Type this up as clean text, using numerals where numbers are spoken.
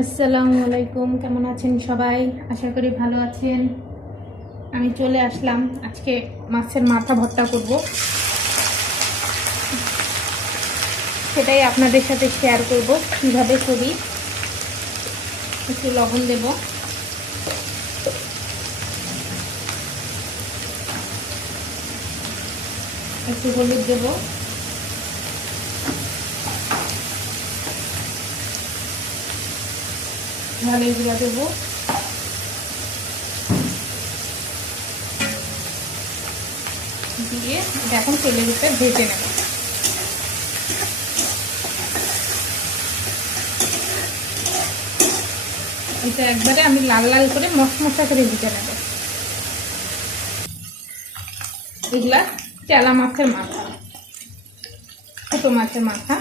আসসালামু আলাইকুম, কেমন আছেন সবাই? আশা করি ভালো আছেন। আমি চলে আসলাম, আজকে মাছের মাথা ভর্তা করব, সেটাই আপনাদের সাথে শেয়ার করব কিভাবে করি। একটু লবণ দেব, একটু হলুদ দেব, ধনে জিরা দেবো, দিয়ে এখন তেলের উপরে ভেজে নেব। এটা একবারে আমি লাল লাল করে মশমশা করে ভেজে নেব। এগুলা চেলা মাছের মাথা, ছোট মাছের মাথা।